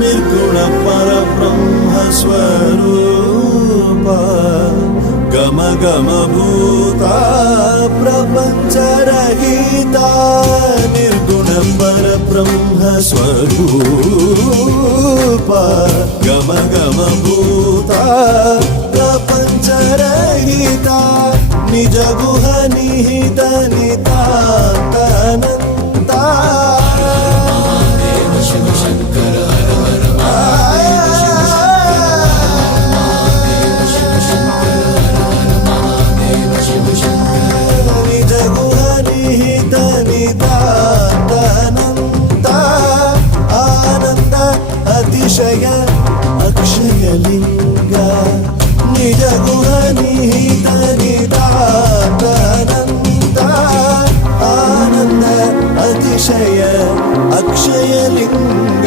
ನಿರ್ಗುಣ ಪರಬ್ರಹ್ಮ ಸ್ವರೂಪ ಗಮ ಗಮ ಭೂತ ಪ್ರಪಂಚರಹಿತ ನಿರ್ಗುಣ ಪರಬ್ರಹ್ಮ ಸ್ವರೂಪ ಗಮ ಗಮ ಭೂತ ಪ್ರಪಂಚರಹಿತ ನಿಜ ಗುಹ ನಿಹಿತ ನಿತಾಂತನಂತ ನಿಜ ಗುಹ ನಿಹಿತ ನಿತಾಂತನಂತ ಆನಂದ ಅತಿಶಯ ಅಕ್ಷಯಲಿಂಗ ನಿಜ ಗುಹ ನಿಹಿತ ನಿತಾಂತನಂತ ಆನಂದ ಅತಿಶಯ ಅಕ್ಷಯಲಿಂಗ